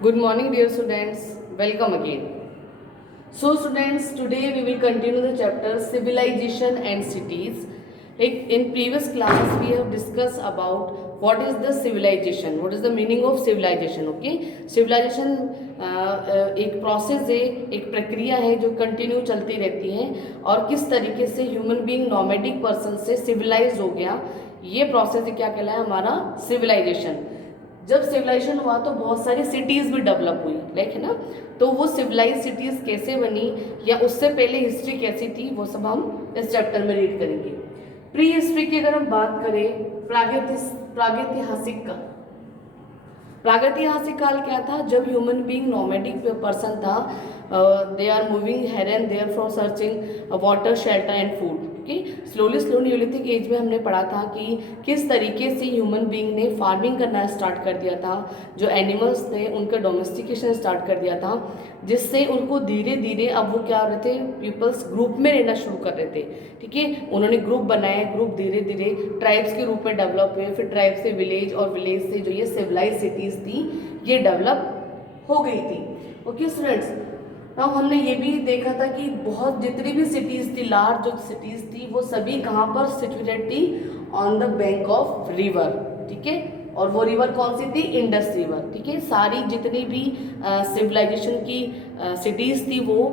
Good morning, dear students. Welcome again. So, students, today we will continue the chapter Civilization and Cities. Like in previous class, we have discussed about what is the civilization, what is the meaning of civilization. Okay, civilization एक process है, एक प्रक्रिया है जो continue चलती रहती है और किस तरीके से ह्यूमन बीइंग नॉमेडिक पर्सन से सिविलाइज हो गया, ये प्रोसेस क्या कहलाया हमारा सिविलाइजेशन। जब सिविलाइजेशन हुआ तो बहुत सारी सिटीज़ भी डेवलप हुई, लाइक है ना। तो वो सिविलाइज सिटीज़ कैसे बनी या उससे पहले हिस्ट्री कैसी थी, वो सब हम इस चैप्टर में रीड करेंगे। प्री हिस्ट्री की अगर हम बात करें, प्रागैतिहासिक का प्रागैतिहासिक काल क्या था, जब ह्यूमन बीइंग नोमैडिक पर्सन था, they are moving here and there for searching water, shelter and food. Slowly neolithic age में हमने पढ़ा था कि किस तरीके से ह्यूमन बीइंग ने फार्मिंग करना स्टार्ट कर दिया था, जो एनिमल्स थे उनका डोमेस्टिकेशन स्टार्ट कर दिया था, जिससे उनको धीरे धीरे अब वो क्या हो रहे थे, पीपल्स ग्रुप में रहना शुरू कर रहे थे। ठीक है, उन्होंने ग्रुप बनाए, ग्रुप धीरे धीरे ट्राइब्स के रूप में डेवलप हुए, फिर ट्राइब से विलेज और विलेज से जो ये सिविलाइज सिटीज़ थी ये डेवलप हो गई थी। ओके स्टूडेंट्स, अब हमने ये भी देखा था कि बहुत जितनी भी सिटीज़ थी, लार्ज जो सिटीज़ थी, वो सभी कहाँ पर सिचुएटेड थी, on the bank of river. ठीक है, और वो रिवर कौन सी थी, इंडस रिवर। ठीक है, सारी जितनी भी सिविलाइजेशन की सिटीज़ थी वो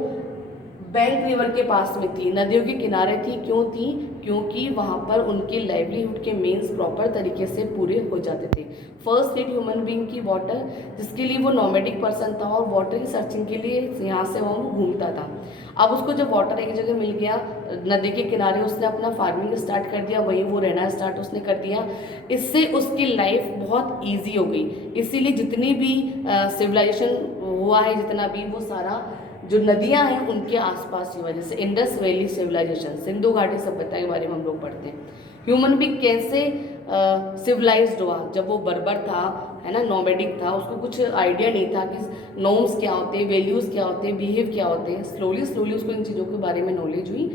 बैंक रिवर के पास में थी, नदियों के किनारे थी। क्यों थी, क्योंकि वहाँ पर उनके लाइवलीहुड के मेंस प्रॉपर तरीके से पूरे हो जाते थे। फर्स्ट नीड ह्यूमन बीइंग की वाटर, जिसके लिए वो नोमैडिक पर्सन था और वाटर की सर्चिंग के लिए यहाँ से वहाँ घूमता था। अब उसको जब वाटर एक जगह मिल गया नदी के किनारे, उसने अपना फार्मिंग स्टार्ट कर दिया, वहीं वो रहना स्टार्ट उसने कर दिया। इससे उसकी लाइफ बहुत ईजी हो गई। इसीलिए जितनी भी सिविलाइजेशन हुआ है, जितना भी, वो सारा जो नदियां हैं उनके आसपास की वजह से। इंडस वैली सिविलाइजेशन, सिंधु घाटी सभ्यता के बारे में हम लोग पढ़ते हैं। ह्यूमन भी कैसे सिविलाइज्ड हुआ, जब वो बर्बर था, है ना, नोमैडिक था, उसको कुछ आइडिया नहीं था कि नॉर्म्स क्या होते हैं, वैल्यूज़ क्या होते हैं, बिहेव क्या होते हैं। स्लोली उसको इन चीज़ों के बारे में नॉलेज हुई,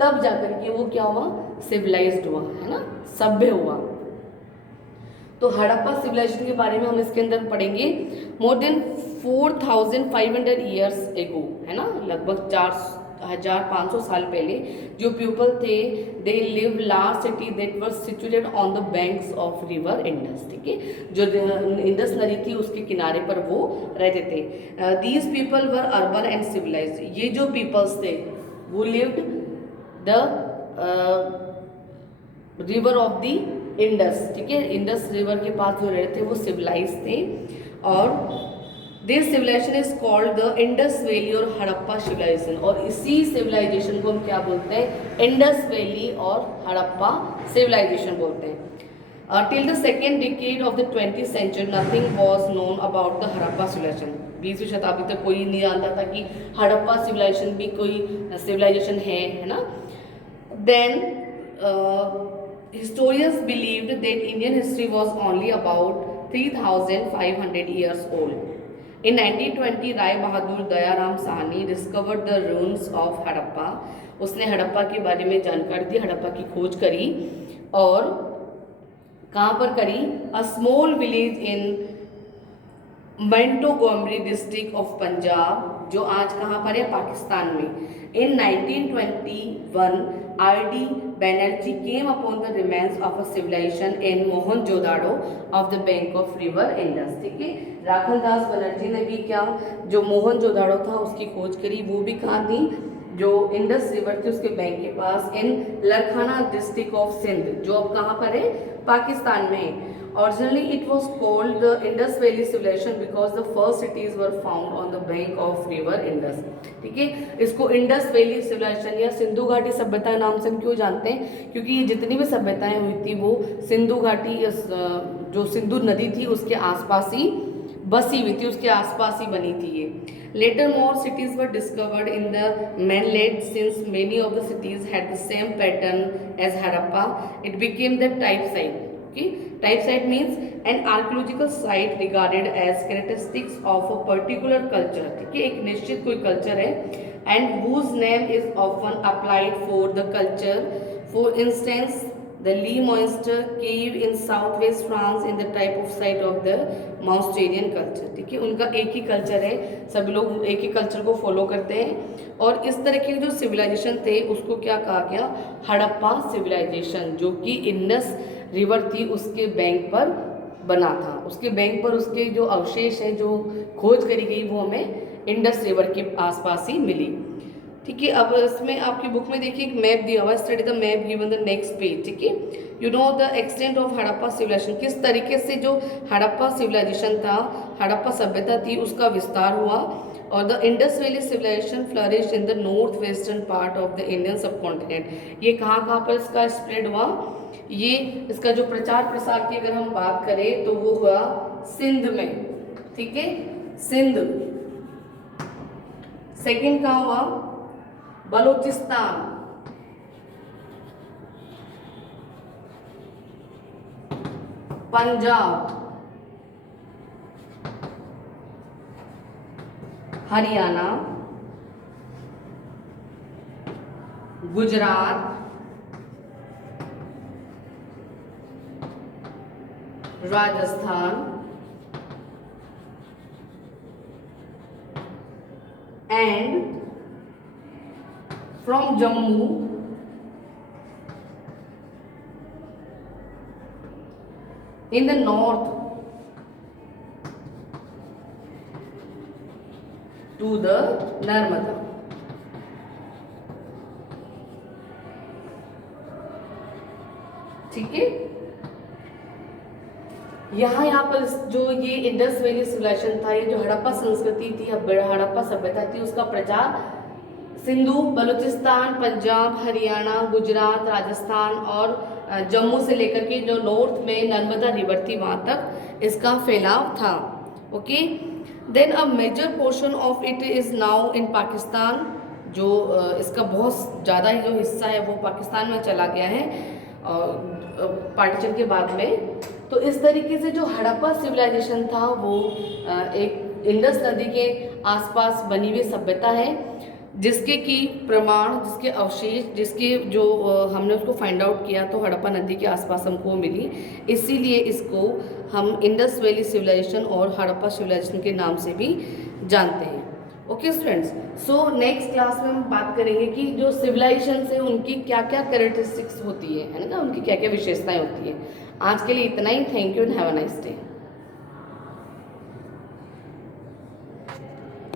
तब जाकर के वो क्या हुआ, सिविलाइज्ड हुआ, है ना, सभ्य हुआ। तो हड़प्पा सिविलाइजेशन के बारे में हम इसके अंदर पढ़ेंगे। मोर देन 4500 ईयर्स एगो, है ना, लगभग 4500 साल पहले जो पीपल थे, they live large city that was situated on the banks of river Indus. ठीक है, जो इंडस नदी थी उसके किनारे पर वो रहते थे। These people were urban and civilised. ये जो पीपल्स थे वो lived the river of the Indus. ठीक है, इंडस रिवर के पास जो रहते थे वो सिविलाइज थे, और this civilisation is called the Indus valley और हड़प्पा सिविलाइजेशन। और इसी सिविलाइजेशन को हम क्या बोलते हैं, इंडस वैली और हड़प्पा सिविलाइजेशन बोलते हैं। Till the second decade of the 20th century nothing was known about the Harappa civilization. 20वीं शताब्दी तक कोई नहीं जानता था कि हड़प्पा सिविलाइजेशन भी कोई सिविलाइजेशन है ना। Then historians believed that Indian history was only about 3,500 years old. In 1920, Rai Bahadur Dayaram Sahni discovered the ruins of Harappa. उसने हड़प्पा के बारे में जानकारी दी, हड़प्पा की खोज करी, और कहाँ पर करी, a small village in Montgomery district of Punjab, जो आज कहाँ पर है, पाकिस्तान में। इन 1921 R.D. Banerjee came upon the remains of a civilization in Mohenjodaro of the bank of river Indus। ठीक है, राखलदास बनर्जी ने भी क्या, जो मोहनजोदाड़ो था उसकी खोज करी। वो भी कहाँ थी, जो इंडस रिवर थी उसके बैंक के पास, इन लरखाना डिस्ट्रिक्ट ऑफ सिंध, जो अब कहाँ पर है, पाकिस्तान में। Originally it was called the Indus Valley Civilization because the first cities were found on the bank of river Indus। ठीक है, इसको इंडस वैली सिविलाइजेशन या सिंधु घाटी सभ्यता नाम से हम क्यों जानते हैं, क्योंकि ये जितनी भी सभ्यताएं हुई थी वो सिंधु घाटी, जो सिंधु नदी थी उसके आसपास ही बसी हुई थी, उसके आसपास ही बनी थी ये। Later more cities were discovered in the mainland since many of the cities had the same pattern as Harappa. It became the type site। Okay, type site means an archaeological site regarded as characteristics of a particular culture। ठीक है, एक निश्चित कोई culture है, and whose name is often applied for the culture। For instance, the Le Moustier cave in south west France in the type of site of the Mousterian culture. ठीक है, उनका एक ही कल्चर है, सभी लोग एक ही कल्चर को फॉलो करते हैं। और इस तरह के जो सिविलाइजेशन थे उसको क्या कहा गया, हड़प्पा सिविलाइजेशन, जो कि इंडस रिवर थी उसके बैंक पर बना था। उसके बैंक पर उसके जो अवशेष हैं, जो खोज करी गई, वो हमें इंडस रिवर के आसपास ही मिली। ठीक है, अब इसमें आपकी बुक में देखिए एक मैप दिया हुआ है, study the map given the next page. ठीक है, you know the extent of Harappa civilisation, किस तरीके से जो हड़प्पा सिविलाइजेशन था, हड़प्पा सभ्यता थी, उसका विस्तार हुआ। और the Indus valley civilisation flourished in the north western part of the Indian subcontinent. ये कहाँ पर इसका स्प्रेड हुआ, ये इसका जो प्रचार प्रसार की अगर हम बात करें तो वो हुआ सिंध में। ठीक है, सिंध। सेकंड कहाँ हुआ, Balochistan. Punjab, Haryana, Gujarat, Rajasthan and from Jammu in the north to the Narmada। ठीक है, यहाँ पर जो ये इंडस वैली सिविलाइजेशन था, ये जो हड़प्पा संस्कृति थी, हड़प्पा सभ्यता थी, उसका प्रचार सिंधु, बलूचिस्तान, पंजाब, हरियाणा, गुजरात, राजस्थान और जम्मू से लेकर के जो नॉर्थ में नर्मदा रिवर थी वहाँ तक इसका फैलाव था। Okay, then a major portion of it is now in Pakistan. जो इसका बहुत ज़्यादा ही जो हिस्सा है वो पाकिस्तान में चला गया है पार्टीशन के बाद में। तो इस तरीके से जो हड़प्पा सिविलाइजेशन था वो एक इंडस नदी के आसपास बनी हुई सभ्यता है, जिसके की प्रमाण, जिसके अवशेष, जिसके जो हमने उसको फाइंड आउट किया तो हड़प्पा नदी के आसपास हमको मिली। इसीलिए इसको हम इंडस वैली सिविलाइजेशन और हड़प्पा सिविलाइजेशन के नाम से भी जानते हैं। Okay students, so next class में हम बात करेंगे कि जो सिविलाइजेशन से उनकी क्या क्या कैरेक्टरिस्टिक्स होती है ना, उनकी क्या क्या विशेषताएं होती है। आज के लिए इतना ही। Thank you and have a nice day.